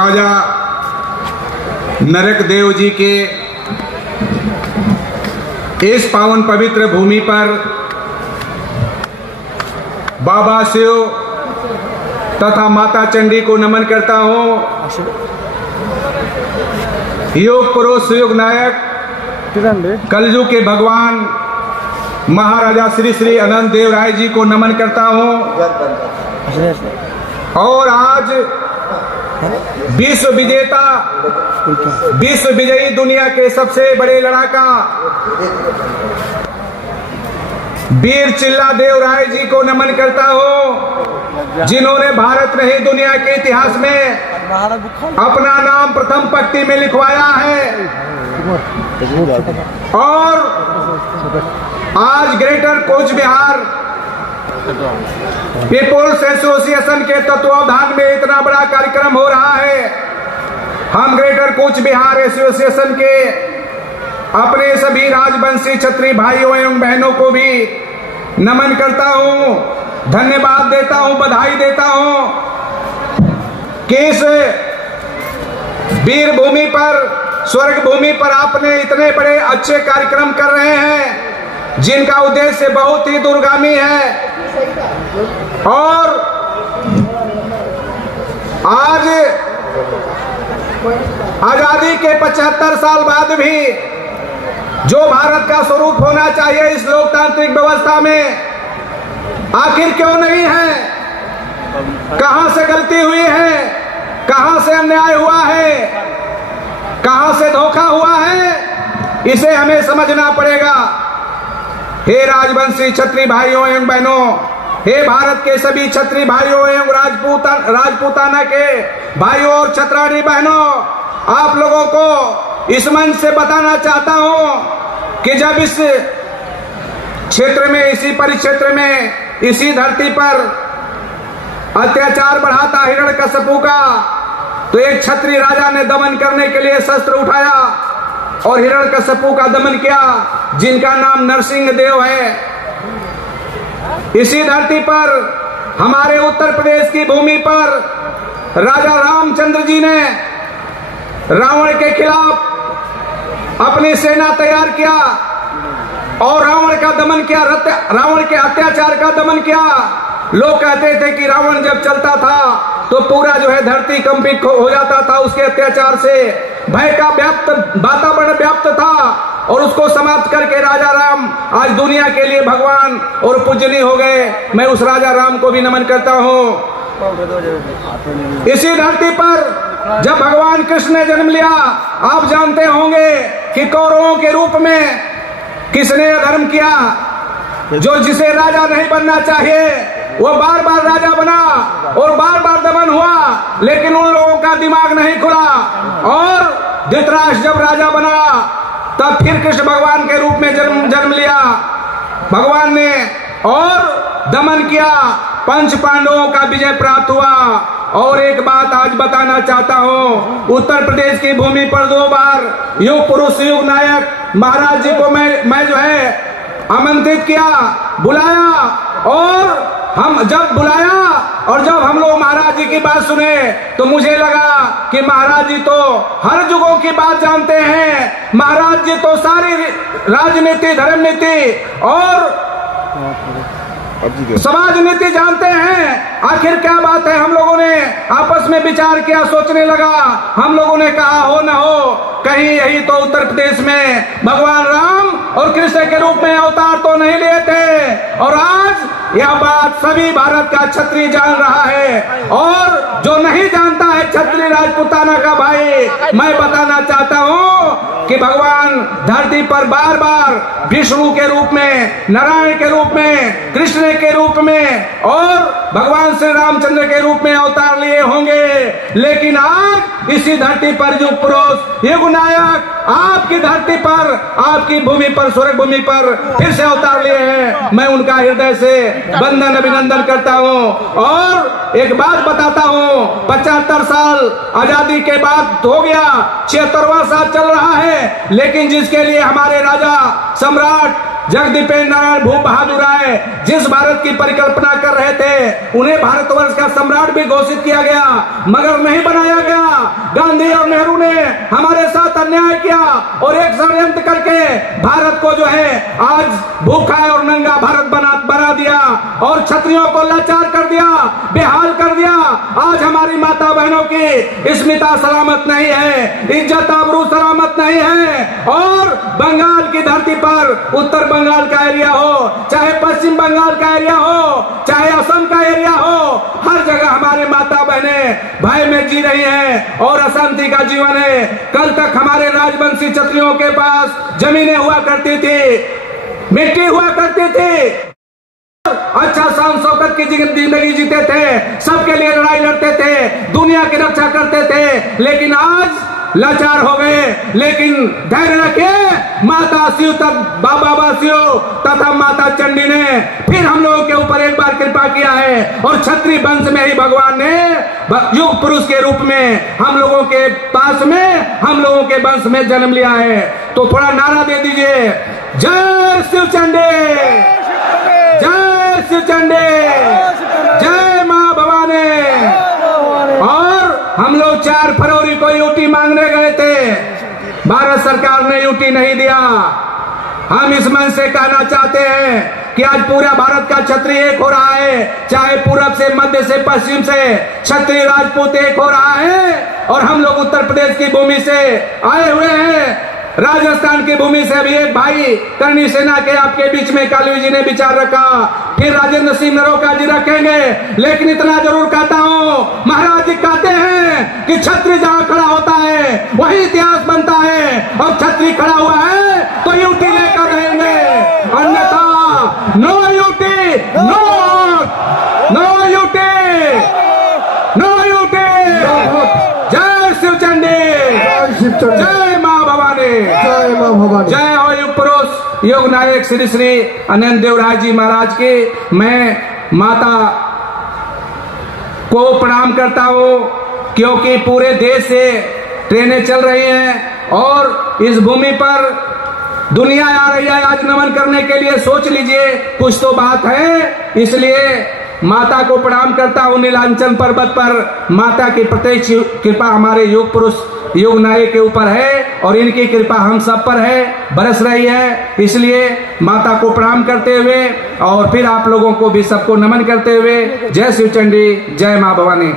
राजा नरक देव जी के इस पावन पवित्र भूमि पर बाबा शिव तथा माता चंडी को नमन करता हूँ। योग पुरुष युग नायक कलयुग के भगवान महाराजा श्री श्री अनंत देव राय जी को नमन करता हूँ। और आज विश्व विजेता, विश्व विजयी, दुनिया के सबसे बड़े लड़ाका वीर चिल्ला देव राय जी को नमन करता हूँ, जिन्होंने भारत नहीं दुनिया के इतिहास में अपना नाम प्रथम पंक्ति में लिखवाया है। और आज Greater Cooch Behar People's Association के तत्वावधान में इतना बड़ा कार्यक्रम हो रहा है। हम ग्रेटर कोच बिहार एसोसिएशन के अपने सभी राजवंशी क्षत्रिय भाइयों एवं बहनों को भी नमन करता हूं, धन्यवाद देता हूं, बधाई देता हूं कि इस वीर भूमि पर, स्वर्ग भूमि पर आपने इतने बड़े अच्छे कार्यक्रम कर रहे हैं, जिनका उद्देश्य बहुत ही दूरगामी है। और आज आजादी के 75 साल बाद भी जो भारत का स्वरूप होना चाहिए इस लोकतांत्रिक व्यवस्था में, आखिर क्यों नहीं है? कहां से गलती हुई है? कहां से अन्याय हुआ है? कहां से धोखा हुआ है? इसे हमें समझना पड़ेगा। हे राजवंशी क्षत्रिय भाइयों एवं बहनों, हे भारत के सभी क्षत्रिय भाइयों एवं राजपूताना के भाइयों और क्षत्राणी बहनों, आप लोगों को इस मंच से बताना चाहता हूं कि जब इस क्षेत्र में, इसी परिक्षेत्र में, इसी धरती पर अत्याचार बढ़ा था हिरण्यकश्यपु का, तो एक क्षत्रिय राजा ने दमन करने के लिए शस्त्र उठाया और हिरण्यकश्यपु का दमन किया, जिनका नाम नरसिंह देव है। इसी धरती पर, हमारे उत्तर प्रदेश की भूमि पर राजा रामचंद्र जी ने रावण के खिलाफ अपनी सेना तैयार किया और रावण का दमन किया, रावण के अत्याचार का दमन किया। लोग कहते थे कि रावण जब चलता था तो पूरा जो है धरती कंपित हो जाता था, उसके अत्याचार से भय का वातावरण व्याप्त था, और उसको समाप्त करके राजा राम आज दुनिया के लिए भगवान और पूजनीय हो गए। मैं उस राजा राम को भी नमन करता हूँ। इसी धरती पर जब भगवान कृष्ण ने जन्म लिया, आप जानते होंगे कि कौरवों के रूप में किसने अधर्म किया। जो जिसे राजा नहीं बनना चाहिए वो बार बार राजा बना और बार बार दमन हुआ, लेकिन उन लोगों का दिमाग नहीं खुला। और धृतराष्ट्र जब राजा बना तब फिर कृष्ण भगवान के रूप में जन्म लिया भगवान ने और दमन किया, पंच पांडवों का विजय प्राप्त हुआ। और एक बात आज बताना चाहता हूँ, उत्तर प्रदेश की भूमि पर 2 बार युग पुरुष युग नायक महाराज जी को मैं जो है आमंत्रित किया, बुलाया, और जब हम लोग महाराज जी की बात सुने तो मुझे लगा कि महाराज जी तो हर युगों की बात जानते हैं। महाराज जी तो सारी राजनीति, धर्म नीति और समाज नीति जानते हैं। आखिर क्या बात है? हम लोगों ने आपस में विचार किया, सोचने लगा। हम लोगों ने कहा हो न हो, कहीं यही तो उत्तर प्रदेश में भगवान राम और कृष्ण के रूप में अवतार तो नहीं लिए थे। और आज यह बात सभी भारत का क्षत्रिय जान रहा है, और जो नहीं जानता है क्षत्रिय राजपूताना का भाई, मैं बताना चाहता हूँ कि भगवान धरती पर बार बार विष्णु के रूप में, नारायण के रूप में, कृष्ण के रूप में और भगवान श्री रामचंद्र के रूप में अवतार लिए होंगे, लेकिन आज इसी धरती पर जो पुरुष युग नायक आपकी धरती पर, आपकी भूमि पर, स्वर्ग भूमि पर फिर से अवतार लिए हैं। मैं उनका हृदय से वंदन अभिनंदन करता हूँ। और एक बात बताता हूँ, 75 साल आजादी के बाद हो गया, 76वां साल चल रहा है, लेकिन जिसके लिए हमारे राजा सम्राट जगदीपेंद्र नारायण भूप बहादुर राय जिस भारत की परिकल्पना कर रहे थे, उन्हें भारतवर्ष का सम्राट भी घोषित किया गया, मगर नहीं बनाया गया। गांधी और नेहरू ने हमारे साथ अन्याय किया और एक षड्यंत्र करके भारत को जो है आज भूखा और नंगा भारत बना दिया और क्षत्रियों को लाचार कर दिया, बेहाल कर दिया। आज हमारी माता बहनों की स्मिता सलामत नहीं है, इज्जत आबरू सलामत नहीं है। और बंगाल की धरती पर, उत्तर बंगाल का एरिया हो, चाहे पश्चिम बंगाल का एरिया हो, चाहे असम का एरिया हो, हर जगह हमारे माता बहनें भय में जी रही हैं और अशांति का जीवन है। कल तक हमारे राजवंशी क्षत्रियों के पास जमीनें हुआ करती थी, मिट्टी हुआ करती थी, अच्छा शान शौकत की जिंदगी जीते थे, सबके लिए लड़ाई लड़ते थे, दुनिया की रक्षा करते थे। लेकिन आज लाचार हो गए। लेकिन धैर्य रखिए, माता शिव तक बाबा शिव तथा माता चंडी ने फिर हम लोगों के ऊपर एक बार कृपा किया है और क्षत्रिय वंश में ही भगवान ने युग पुरुष के रूप में हम लोगों के पास में, हम लोगों के वंश में जन्म लिया है। तो थोड़ा नारा दे दीजिए, जय शिव चंडी, जय शिव चंडी, जय मां भवानी। और हम लोग 4 फरवरी को यूटी मांगने गए थे, भारत सरकार ने यूटी नहीं दिया। हम इस मंच से कहना चाहते हैं कि आज पूरा भारत का क्षत्रिय एक हो रहा है, चाहे पूरब से, मध्य से, पश्चिम से क्षत्रिय राजपूत एक हो रहा है। और हम लोग उत्तर प्रदेश की भूमि से आए हुए हैं, राजस्थान की भूमि से भी एक भाई करणी सेना के आपके बीच में कालवी जी ने विचार रखा, फिर राजेंद्र सिंह नरोका जी रखेंगे। लेकिन इतना जरूर कहता हूँ, महाराज जी कहते हैं कि क्षत्रिय जहाँ खड़ा होता है वही इतिहास बनता है, और क्षत्रिय खड़ा हुआ है तो यूटी लेकर रहेंगे, अन्यथा no UT, no UT, no UT. जय शिव चंडी, जय मां भवानी, जय मां भवानी, जय हो युग पुरुष योग नायक श्री श्री अनंत देवराज जी महाराज की। मैं माता को प्रणाम करता हूँ, क्योंकि पूरे देश से ट्रेनें चल रही हैं और इस भूमि पर दुनिया आ रही है आज नमन करने के लिए। सोच लीजिए, कुछ तो बात है। इसलिए माता को प्रणाम करता हूँ। नीलांचल पर्वत पर माता की प्रत्यक्ष कृपा हमारे युग पुरुष युग नायक के ऊपर है और इनकी कृपा हम सब पर है, बरस रही है। इसलिए माता को प्रणाम करते हुए और फिर आप लोगों को भी सबको नमन करते हुए, जय शिव चंडी, जय मां भवानी।